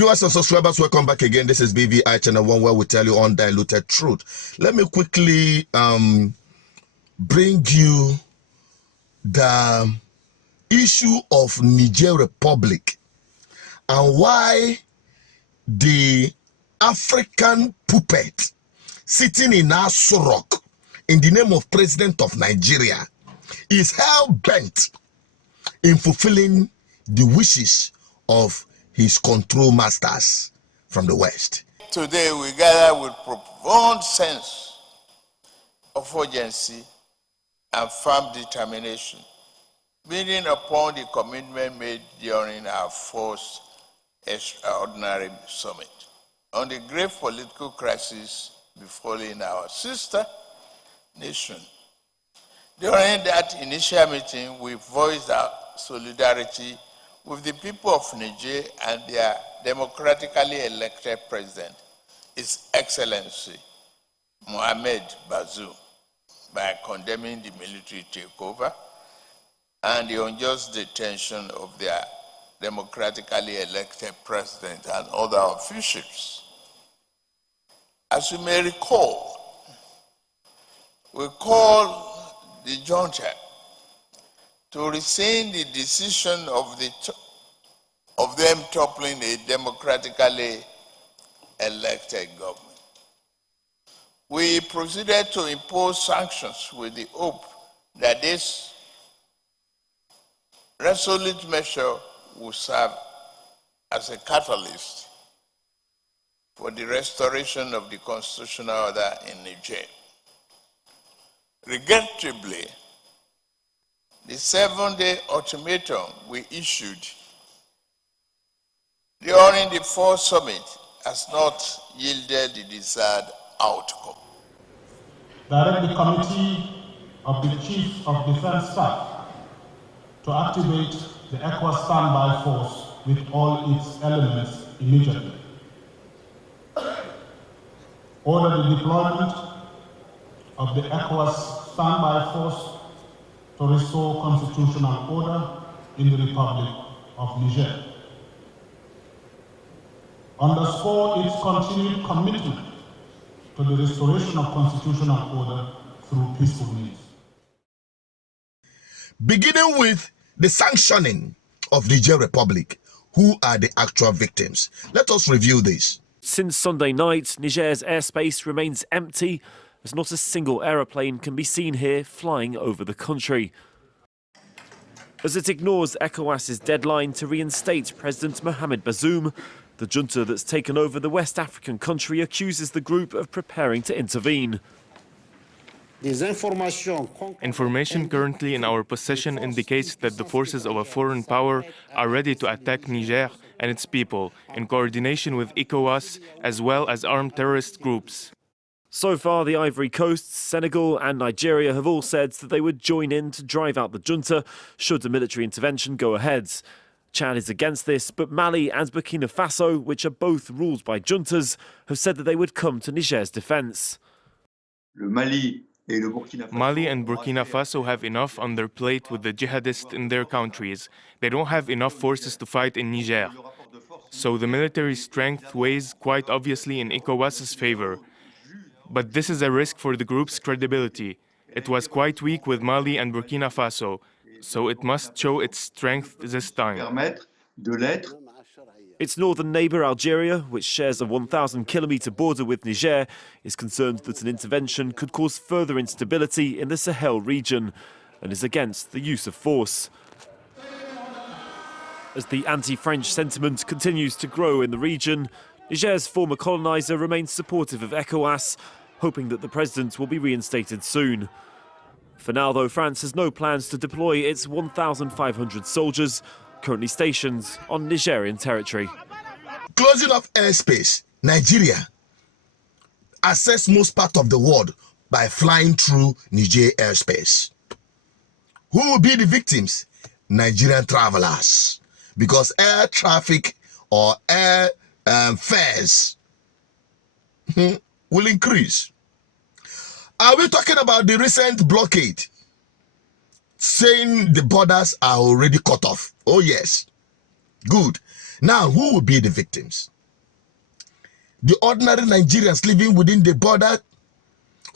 Viewers and subscribers, welcome back again. This is BVI Channel 1, where we tell you undiluted truth. Let me quickly bring you the issue of Niger Republic and why the African puppet sitting in Aso Rock in the name of President of Nigeria is hell-bent in fulfilling the wishes of his control masters from the West. Today we gather with profound sense of urgency and firm determination, building upon the commitment made during our first extraordinary summit on the grave political crisis befalling our sister nation. During that initial meeting, we voiced our solidarity with the people of Niger and their democratically elected president, His Excellency Mohamed Bazoum, by condemning the military takeover and the unjust detention of their democratically elected president and other officials. As you may recall, we called the junta to rescind the decision of them toppling a democratically elected government. We proceeded to impose sanctions with the hope that this resolute measure will serve as a catalyst for the restoration of the constitutional order in Niger. Regrettably, the 7-day ultimatum we issued during the fourth summit has not yielded the desired outcome. Direct the Committee of the Chief of Defense Staff to activate the Ecowas standby force with all its elements immediately. Order the deployment of the Ecowas standby force to restore constitutional order in the Republic of Niger. Underscore its continued commitment to the restoration of constitutional order through peaceful means. Beginning with the sanctioning of the Niger Republic, who are the actual victims? Let us review this. Since Sunday night, Niger's airspace remains empty, as not a single aeroplane can be seen here flying over the country. As it ignores ECOWAS's deadline to reinstate President Mohamed Bazoum, the junta that's taken over the West African country accuses the group of preparing to intervene. Information currently in our possession indicates that the forces of a foreign power are ready to attack Niger and its people in coordination with ECOWAS as well as armed terrorist groups. So far, the Ivory Coast, Senegal and Nigeria have all said that they would join in to drive out the junta should a military intervention go ahead. Chad is against this, but Mali and Burkina Faso, which are both ruled by juntas, have said that they would come to Niger's defence. Mali and Burkina Faso have enough on their plate with the jihadists in their countries. They don't have enough forces to fight in Niger. So the military strength weighs quite obviously in ECOWAS's favor. But this is a risk for the group's credibility. It was quite weak with Mali and Burkina Faso, so it must show its strength this time. Its northern neighbour Algeria, which shares a 1,000-kilometre border with Niger, is concerned that an intervention could cause further instability in the Sahel region and is against the use of force. As the anti-French sentiment continues to grow in the region, Niger's former coloniser remains supportive of ECOWAS, hoping that the president will be reinstated soon. For now, though, France has no plans to deploy its 1,500 soldiers currently stationed on Nigerian territory. Closing off airspace, Nigeria access most part of the world by flying through Niger airspace. Who will be the victims? Nigerian travelers, because air traffic or air fares will increase. Are we talking about the recent blockade, saying the borders are already cut off? Oh yes, good. Now, who will be the victims? The ordinary Nigerians living within the border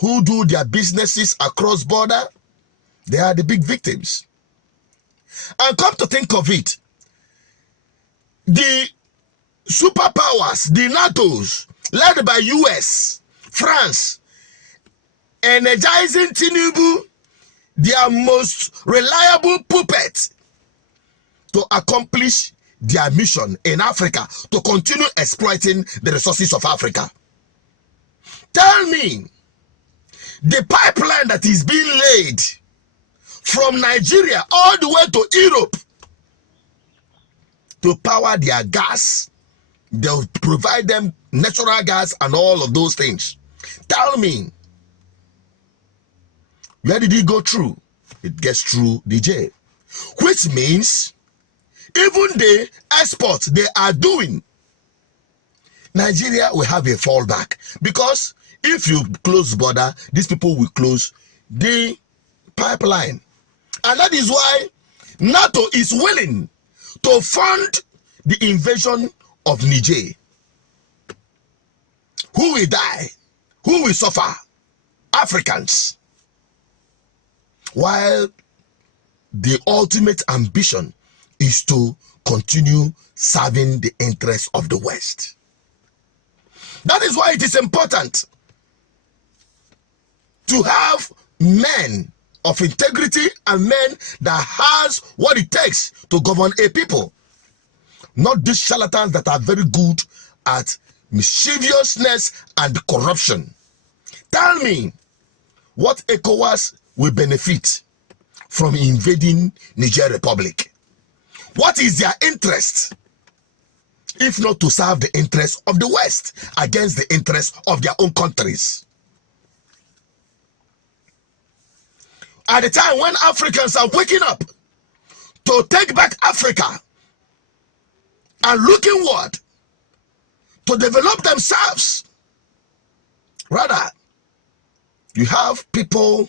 who do their businesses across border, they are the big victims. And come to think of it, the superpowers, the NATOs, led by US, France, energizing Tinubu, their most reliable puppet to accomplish their mission in Africa, to continue exploiting the resources of Africa. Tell me, the pipeline that is being laid from Nigeria all the way to Europe to power their gas, they'll provide them natural gas and all of those things. Tell me, where did it go through? It gets through DJ, which means even the exports they are doing, Nigeria will have a fallback, because if you close border, these people will close the pipeline. And that is why NATO is willing to fund the invasion of Niger. Who will die? Who will suffer? Africans. While the ultimate ambition is to continue serving the interests of the West. That is why it is important to have men of integrity and men that has what it takes to govern a people. Not these charlatans that are very good at mischievousness and corruption. Tell me, what Ecowas will benefit from invading Niger Republic? What is their interest, if not to serve the interests of the West against the interests of their own countries? At the time when Africans are waking up to take back Africa and looking what? To develop themselves. Rather, you have people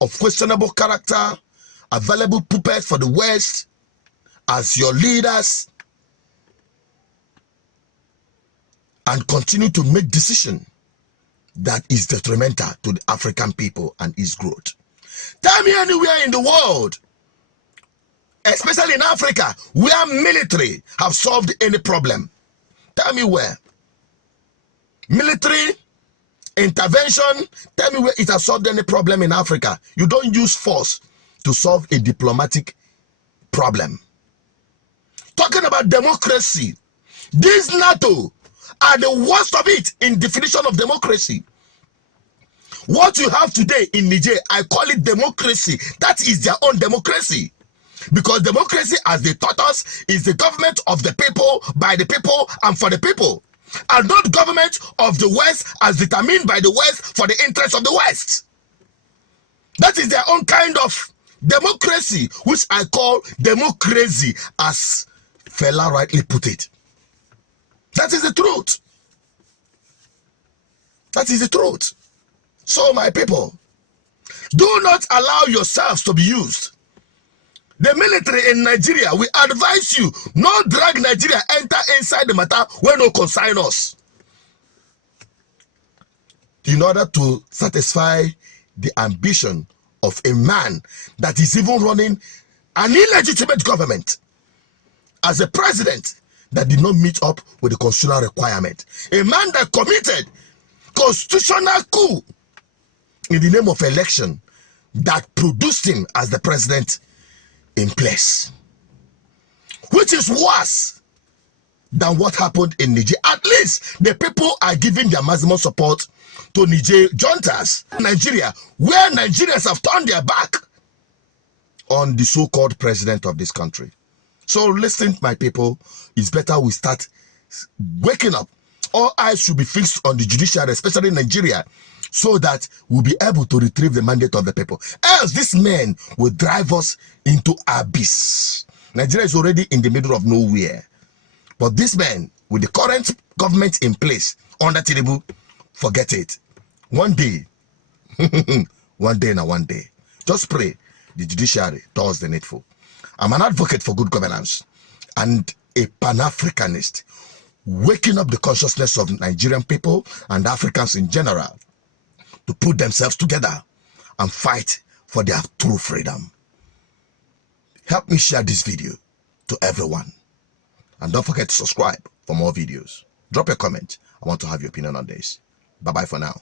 of questionable character, available puppets for the West as your leaders, and continue to make decisions that is detrimental to the African people and its growth. Tell me anywhere in the world, especially in Africa, where military have solved any problem. Tell me where. Military intervention, tell me where it has solved any problem in Africa. You don't use force to solve a diplomatic problem. Talking about democracy, these NATO are the worst of it in definition of democracy. What you have today in Niger, I call it democracy. That is their own democracy. Because democracy, as they taught us, is the government of the people, by the people, and for the people. And not government of the West as determined by the West for the interests of the West. That is their own kind of democracy, which I call democracy, as Fela rightly put it. That is the truth. That is the truth. So, my people, do not allow yourselves to be used. The military in Nigeria, we advise you, not drag Nigeria enter inside the matter when no concern us. In order to satisfy the ambition of a man that is even running an illegitimate government as a president that did not meet up with the constitutional requirement. A man that committed constitutional coup in the name of election that produced him as the president in place, which is worse than what happened in Niger. At least the people are giving their maximum support to Niger juntas. Nigeria, where Nigerians have turned their back on the so-called president of this country. So listen, my people, it's better we start waking up. All eyes should be fixed on the judiciary, especially in Nigeria, so that we'll be able to retrieve the mandate of the people. Else, this man will drive us into abyss. Nigeria is already in the middle of nowhere. But this man, with the current government in place under Tinubu, forget it. One day, one day. Just pray the judiciary does the needful. I'm an advocate for good governance and a Pan-Africanist waking up the consciousness of Nigerian people and Africans in general to put themselves together and fight for their true freedom. Help me share this video to everyone. And don't forget to subscribe for more videos. Drop a comment. I want to have your opinion on this. Bye-bye for now.